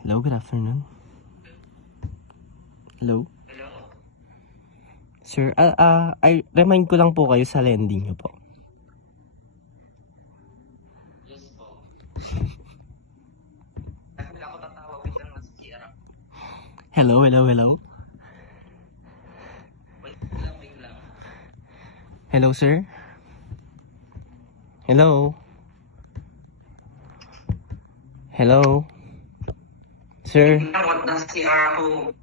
Hello, good afternoon. Hello? Hello? Sir, I remind ko lang po kayo sa lending niyo po. Yes po. Bakit ako tatawagin lang sa Sierra? Hello, hello, hello? Wait lang. Hello, sir? Hello? Hello? Sir? Tawag na sa Sierra ko.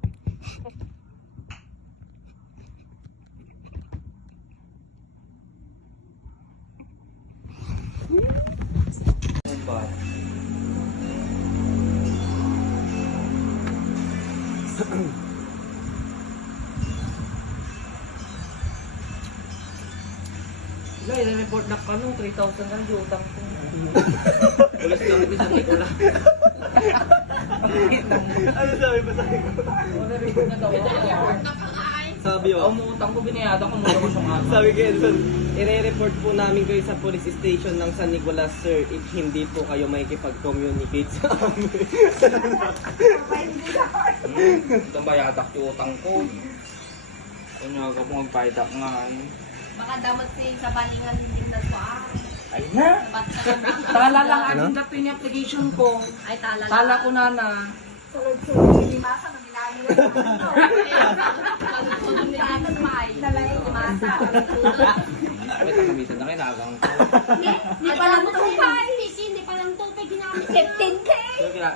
Wala, i-report na ka nung 3,000 lang yung utang ko. Ulas lang ito sa Nicola. Ano sabi pa sa'yo? Wala report na daw ako. Sabi Ang utang ko, binayada ko muna ko siyang ano. Sabi ko Edson, i-report po namin kayo sa police station ng San Nicolas, sir, if hindi po kayo makikipag-communicate sa amin. Itong bayadak yung utang ko. Ano nga po magpayadak nga. Baka dapat sa balingan din na to. Ay na! Ba't ka naman? Tala lang ating dapat yung application ko. Ay, tala lang. Tala ko na na. Sulod-sulod. Di masa, mabilangin mo. Sulod-sulod ni Atas May. Talagang di masa. May takamisan na kinagang ko. Hindi pa lang tupay. Hindi pa lang tupay. Ginamit 15K.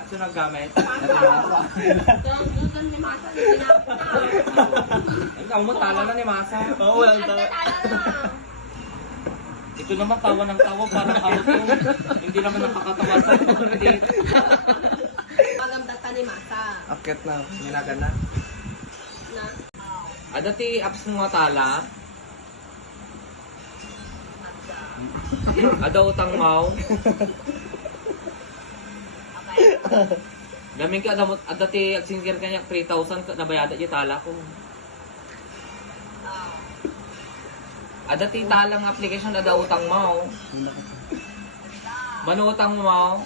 So naggamit? Yung ni Masa, ginamit na. Ang tama mo, tala na ni Masa. Oo, walang Ay, tawa. tala na. Ito naman tawa ng tawa, parang ano to. Hindi naman nakakatawa sa credit. Maganda ka ni Masa. Akit na, minagan na. Na? Dati apps mo nga tala. Ada utang mau. Gaming ka dati singkir kanya 3,000 na bayada di tala ko. Ada ti talang application ada utang mau. Bano utang mo mau?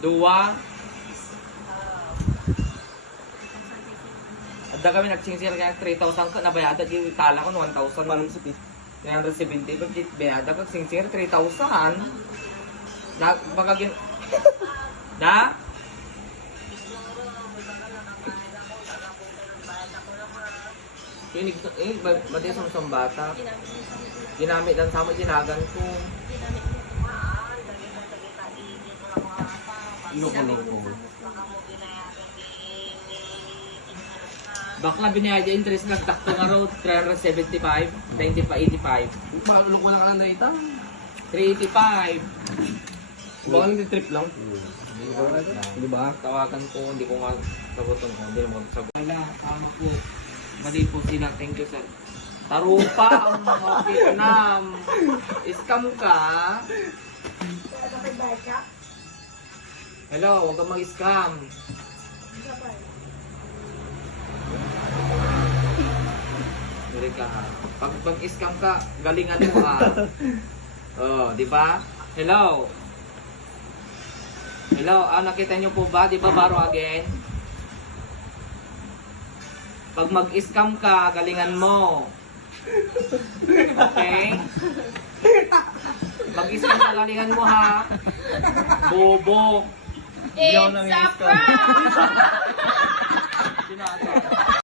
Dua. Ada kami nagsingsir kaya 3,000 ka nabayada di tala ko 1,000. Parang sabi. 370 pag bayada pag singsir 3,000. Na magagin na Bati sa bata. Ginamit lang sa mo, ginagan ko. Loko-loko. Bakla binayad yung interest ng takto nga road, 375, 85. Makalulok mo na ka lang na ita. 385. Baka lang trip lang. Di ba? Tawagan ko, hindi ko nga sagutan ko, hindi mo sagutan. Wala, tama po. Mali po sila, thank you sir. Tarupa ang mga Vietnam. Scam ka. Hello, huwag kang mag-scam. Sorry ka ha. Pag mag-scam ka, galingan mo ha. Oh, di ba? Hello. Hello, nakita niyo po ba? Di ba baro again? Pag mag-scam ka, galingan mo. Okay? Mag-scam ka, galingan mo ha. Bobo. It's a prank!